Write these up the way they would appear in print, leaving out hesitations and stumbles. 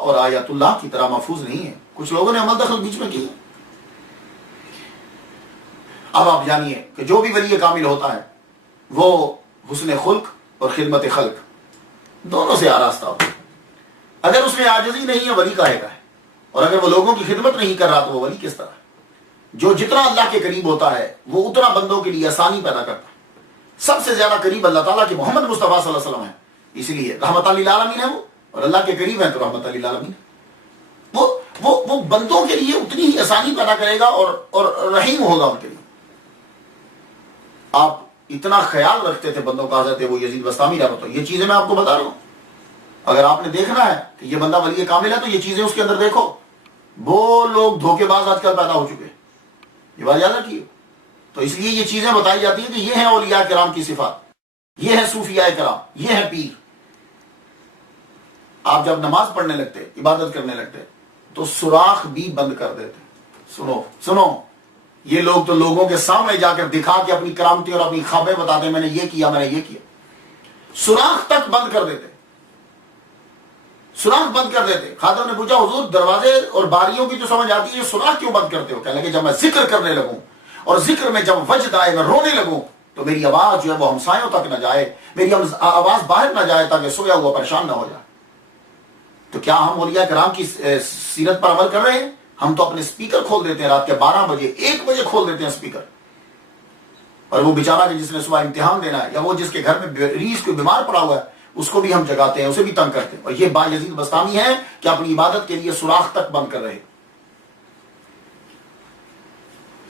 اور آیت اللہ کی طرح محفوظ نہیں ہے. کچھ لوگوں نے عمل دخل بیچ میں کی. اب آپ جانیے کہ جو بھی ولی کامل ہوتا ہے وہ حسن خلق اور خدمت خلق دونوں سے آراستہ ہوتا ہے. اگر اس میں عاجزی نہیں ہے ولی کاہے کا ہے, اور اگر وہ لوگوں کی خدمت نہیں کر رہا تو وہ ولی کس طرح ہے؟ جو جتنا اللہ کے قریب ہوتا ہے وہ اتنا بندوں کے لیے آسانی پیدا کرتا ہے. سب سے زیادہ قریب اللہ تعالیٰ کے محمد مصطفیٰ صلی اللہ علیہ وسلم ہے, اس لیے رحمت للعالمین ہے وہ, اور اللہ کے قریب ہے تو رحمت للعالمین. وہ بندوں کے لیے اتنی ہی آسانی پیدا کرے گا اور رحیم ہوگا ان کے لیے. آپ اتنا خیال رکھتے تھے بندوں کا حضرت ابو یزید بسطامی رحمۃ اللہ. یہ چیزیں میں آپ کو بتا رہا ہوں, اگر آپ نے دیکھنا ہے کہ یہ بندہ ولی کامل ہے تو یہ چیزیں اس کے اندر دیکھو. وہ لوگ دھوکے باز آج کل پیدا ہو چکے ہیں, یہ بات یاد رکھیے. تو اس لیے یہ چیزیں بتائی جاتی ہیں کہ یہ ہیں اولیاء کرام کی صفات, یہ ہیں صوفیاء کرام, یہ ہیں پیر. آپ جب نماز پڑھنے لگتے, عبادت کرنے لگتے, تو سوراخ بھی بند کر دیتے. سنو, یہ لوگ تو لوگوں کے سامنے جا کر دکھا کے اپنی کرامتی اور اپنی خبریں بتاتے میں نے یہ کیا, میں نے یہ کیا. سوراخ تک بند کر دیتے, سوراخ بند کر دیتے. خادم نے پوچھا حضور دروازے اور باریوں کی تو سمجھ آتی ہے, سوراخ کیوں بند کرتے ہو؟ کہنے لگے جب میں ذکر کرنے لگوں اور ذکر میں جب وجد آئے, میں رونے لگوں تو میری آواز جو ہے وہ ہمسایوں تک نہ جائے, میری آواز باہر نہ جائے تاکہ سویا ہوا پریشان نہ ہو جائے. تو کیا ہم اولیاء کرام کی سیرت پر عمل کر رہے ہیں؟ ہم تو اپنے سپیکر کھول دیتے ہیں رات کے 12 بجے 1 بجے کھول دیتے ہیں سپیکر, اور وہ بیچارہ کہ جس نے صبح امتحان دینا ہے, یا وہ جس کے گھر میں ریس کوئی بیمار پڑا ہوا ہے, اس کو بھی ہم جگاتے ہیں, اسے بھی تنگ کرتے ہیں. اور یہ با یزید بسطامی ہے کہ اپنی عبادت کے لیے سوراخ تک بند کر رہے.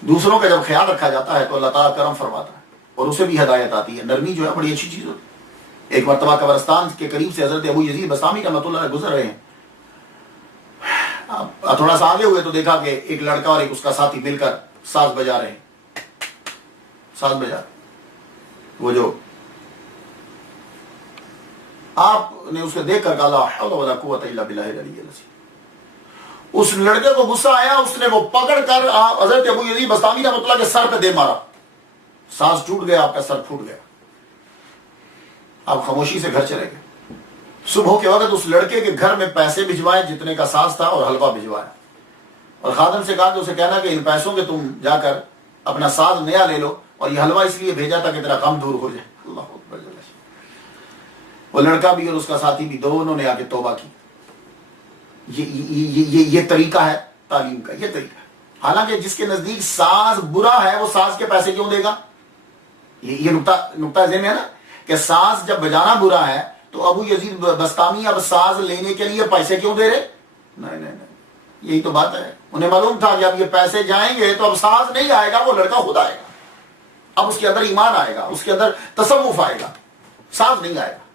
دوسروں کا جب خیال رکھا جاتا ہے تو اللہ تعالیٰ کرم فرماتا ہے اور اسے بھی ہدایت آتی ہے. نرمی جو ہے بڑی اچھی چیز ہوتی ہے. ایک مرتبہ قبرستان کے قریب سے حضرت ابو یزید بسطامی رحمۃ اللہ علیہ گزر رہے ہیں. تھوڑا سا آگے ہوئے تو دیکھا کہ ایک لڑکا اور ایک اس کا ساتھی مل کر ساز بجا رہے ہیں. ساز بجا, وہ جو آپ نے اس کو دیکھ کر کہا لا حول ولا قوت الا باللہ العلی العظیم. اس لڑکے کو غصہ آیا, اس نے وہ پکڑ کر حضرت ابو یزید بسطامی رحمۃ اللہ کے سر پہ دے مارا. سانس ٹوٹ گیا, آپ کا سر پھوٹ گیا. آپ خاموشی سے گھر چلے گئے. صبح کے وقت اس لڑکے کے گھر میں پیسے بھجوائے جتنے کا ساز تھا, اور حلوہ بھجوایا, اور خادم سے کہا کہ اسے کہنا کہ ان پیسوں کے تم جا کر اپنا ساز نیا لے لو, اور یہ حلوہ اس لیے بھیجا تھا کہ تیرا غم دور ہو جائے. اللہ اکبر. وہ لڑکا بھی اور اس کا ساتھی بھی دونوں نے آ کے توبہ کی. یہ طریقہ ہے تعلیم کا, یہ طریقہ ہے. حالانکہ جس کے نزدیک ساز برا ہے وہ ساز کے پیسے کیوں دے گا؟ یہ نقطہ ذہن ہے نا, کہ ساز جب بجانا برا ہے تو ابو یزید بسطامی اب ساز لینے کے لیے پیسے کیوں دے رہے؟ نہیں, یہی تو بات ہے. انہیں معلوم تھا کہ اب یہ پیسے جائیں گے تو اب ساز نہیں آئے گا, وہ لڑکا خود آئے گا. اب اس کے اندر ایمان آئے گا, اس کے اندر تصوف آئے گا, ساز نہیں آئے گا.